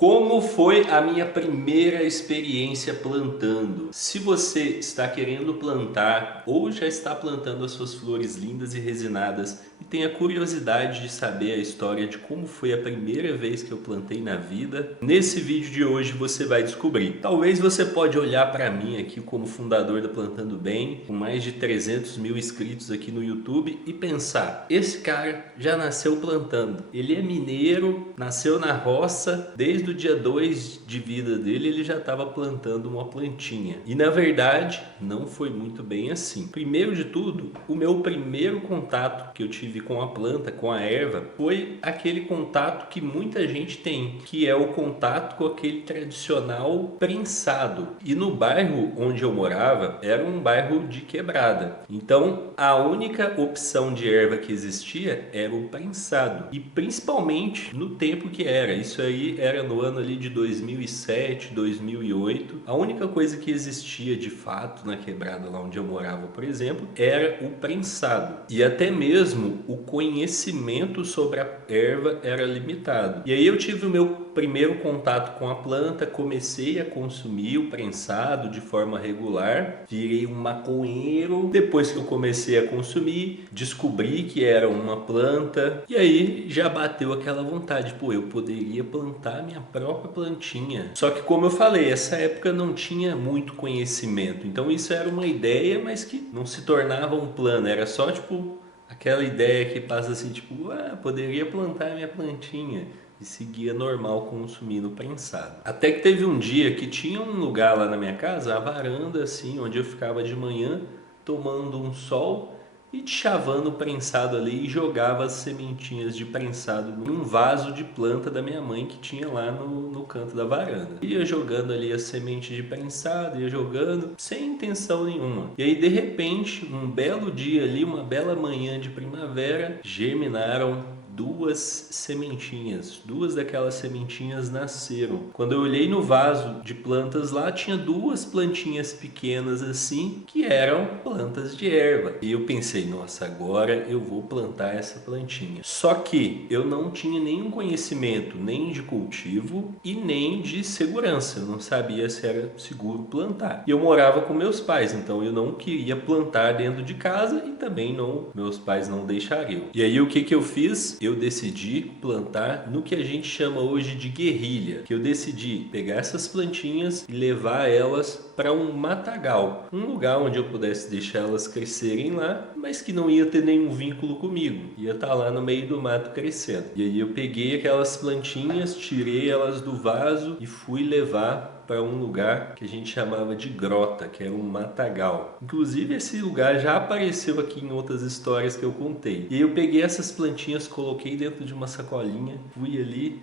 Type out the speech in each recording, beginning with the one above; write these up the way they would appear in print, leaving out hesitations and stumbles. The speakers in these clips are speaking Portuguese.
Como foi a minha primeira experiência plantando? Se você está querendo plantar ou já está plantando as suas flores lindas e resinadas e tem a curiosidade de saber a história de como foi a primeira vez que eu plantei na vida, nesse vídeo de hoje você vai descobrir. Talvez você pode olhar para mim aqui como fundador da Plantando Bem, com mais de 300 mil inscritos aqui no YouTube e pensar, esse cara já nasceu plantando. Ele é mineiro, nasceu na roça, desde o dia 2 de vida dele ele já estava plantando uma plantinha. E na verdade não foi muito bem assim. Primeiro de tudo, o meu primeiro contato que eu tive com a planta, com a erva, foi aquele contato que muita gente tem, que é o contato com aquele tradicional prensado. E no bairro onde eu morava era um bairro de quebrada. Então a única opção de erva que existia era o prensado. E principalmente no tempo que era. Isso aí era no ano ali de 2007, 2008. A única coisa que existia de fato na quebrada lá onde eu morava, por exemplo, era o prensado. E até mesmo o conhecimento sobre a erva era limitado. E aí eu tive o meu primeiro contato com a planta, comecei a consumir o prensado de forma regular, virei um maconheiro. Depois que eu comecei a consumir, descobri que era uma planta e aí já bateu aquela vontade, pô, eu poderia plantar minha própria plantinha. Só que como eu falei, essa época não tinha muito conhecimento, então isso era uma ideia, mas que não se tornava um plano, era só tipo aquela ideia que passa assim, tipo, poderia plantar minha plantinha e seguia normal consumindo prensado. Até que teve um dia que tinha um lugar lá na minha casa, a varanda assim, onde eu ficava de manhã tomando um sol e chavando o prensado ali e jogava as sementinhas de prensado num vaso de planta da minha mãe que tinha lá no canto da varanda. Ia jogando ali as sementes de prensado, ia jogando sem intenção nenhuma. E aí de repente, um belo dia ali, uma bela manhã de primavera, germinaram duas sementinhas, duas daquelas sementinhas nasceram. Quando eu olhei no vaso de plantas lá, tinha duas plantinhas pequenas assim, que eram plantas de erva. E eu pensei, nossa, agora eu vou plantar essa plantinha. Só que eu não tinha nenhum conhecimento, nem de cultivo e nem de segurança. Eu não sabia se era seguro plantar. E eu morava com meus pais, então eu não queria plantar dentro de casa e também não, meus pais não deixariam. E aí o que eu fiz? Eu decidi plantar no que a gente chama hoje de guerrilha, que eu decidi pegar essas plantinhas e levar elas para um matagal, um lugar onde eu pudesse deixar elas crescerem lá, mas que não ia ter nenhum vínculo comigo, ia estar lá no meio do mato crescendo. E aí eu peguei aquelas plantinhas, tirei elas do vaso e fui levar para um lugar que a gente chamava de grota, que era um matagal. Inclusive esse lugar já apareceu aqui em outras histórias que eu contei. E eu peguei essas plantinhas, coloquei dentro de uma sacolinha, fui ali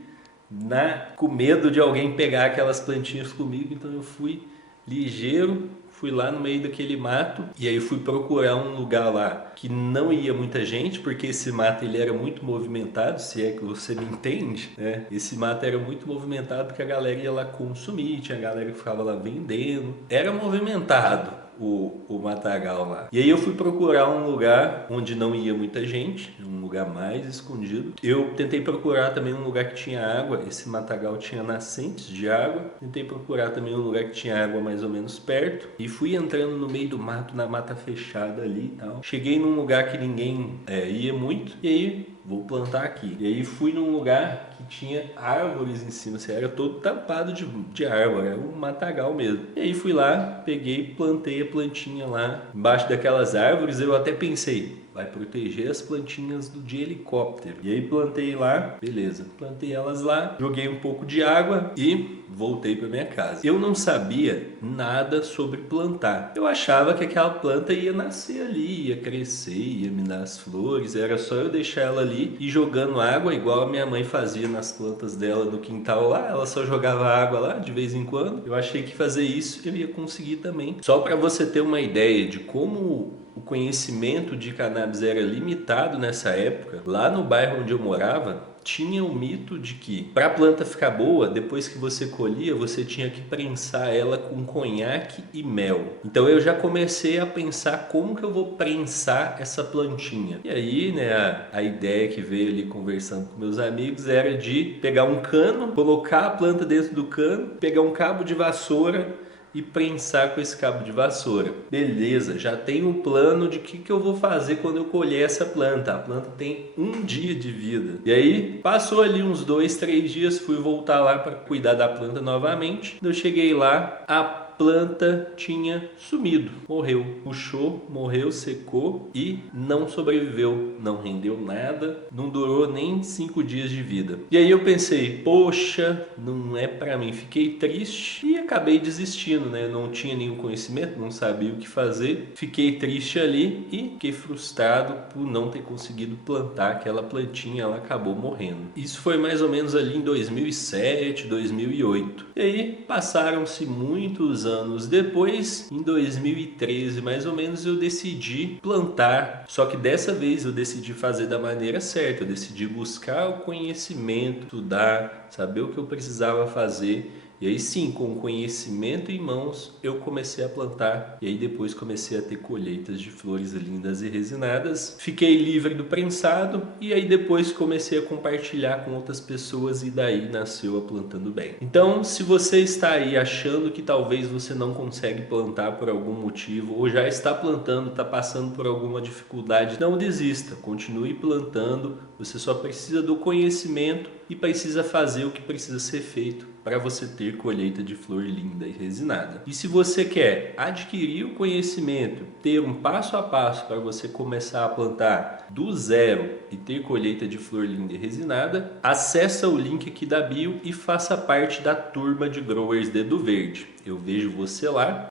com medo de alguém pegar aquelas plantinhas comigo, então eu fui ligeiro, fui lá no meio daquele mato e aí fui procurar um lugar lá que não ia muita gente, porque esse mato ele era muito movimentado, se é que você me entende, né? Esse mato era muito movimentado porque a galera ia lá consumir, tinha galera que ficava lá vendendo, era movimentado o matagal lá. E aí eu fui procurar um lugar onde não ia muita gente, um lugar mais escondido. Eu tentei procurar também um lugar que tinha água, esse matagal tinha nascentes de água. Tentei procurar também um lugar que tinha água mais ou menos perto e fui entrando no meio do mato, na mata fechada ali e tal. Cheguei num lugar que ninguém ia muito e aí vou plantar aqui. E aí fui num lugar que tinha árvores em cima, assim, era todo tampado de árvore, era um matagal mesmo. E aí fui lá, peguei, plantei a plantinha lá embaixo daquelas árvores. Eu até pensei, vai proteger as plantinhas de helicóptero. E aí plantei lá, beleza, plantei elas lá, joguei um pouco de água e voltei para minha casa. Eu não sabia nada sobre plantar. Eu achava que aquela planta ia nascer ali, ia crescer, ia me dar as flores, era só eu deixar ela ali e jogando água, igual a minha mãe fazia nas plantas dela no quintal lá, ela só jogava água lá de vez em quando. Eu achei que fazer isso eu ia conseguir também. Só para você ter uma ideia de como o conhecimento de cannabis era limitado nessa época, lá no bairro onde eu morava, tinha o mito de que para a planta ficar boa, depois que você colhia, você tinha que prensar ela com conhaque e mel. Então eu já comecei a pensar como que eu vou prensar essa plantinha. E aí, né, a ideia que veio ali conversando com meus amigos era de pegar um cano, colocar a planta dentro do cano, pegar um cabo de vassoura e prensar com esse cabo de vassoura. Beleza, já tenho um plano de que eu vou fazer quando eu colher essa planta. A planta tem um dia de vida. E aí, passou ali uns 2, 3 dias, fui voltar lá para cuidar da planta novamente. Quando eu cheguei lá, a planta tinha sumido, morreu, murchou, morreu, secou e não sobreviveu, não rendeu nada, não durou nem 5 dias de vida. E aí eu pensei, poxa, não é pra mim, fiquei triste e acabei desistindo, né? Não tinha nenhum conhecimento, não sabia o que fazer, fiquei triste ali e fiquei frustrado por não ter conseguido plantar aquela plantinha, ela acabou morrendo. Isso foi mais ou menos ali em 2007, 2008. E aí passaram-se muitos anos depois, em 2013 mais ou menos, eu decidi plantar. Só que dessa vez eu decidi fazer da maneira certa. Eu decidi buscar o conhecimento, estudar, saber o que eu precisava fazer. E aí sim, com o conhecimento em mãos, eu comecei a plantar. E aí depois comecei a ter colheitas de flores lindas e resinadas. Fiquei livre do prensado e aí depois comecei a compartilhar com outras pessoas e daí nasceu a Plantando Bem. Então, se você está aí achando que talvez você não consegue plantar por algum motivo ou já está plantando, está passando por alguma dificuldade, não desista, continue plantando. Você só precisa do conhecimento e precisa fazer o que precisa ser feito para você ter colheita de flor linda e resinada. E se você quer adquirir o conhecimento, ter um passo a passo para você começar a plantar do zero e ter colheita de flor linda e resinada, acessa o link aqui da bio e faça parte da turma de Growers Dedo Verde. Eu vejo você lá.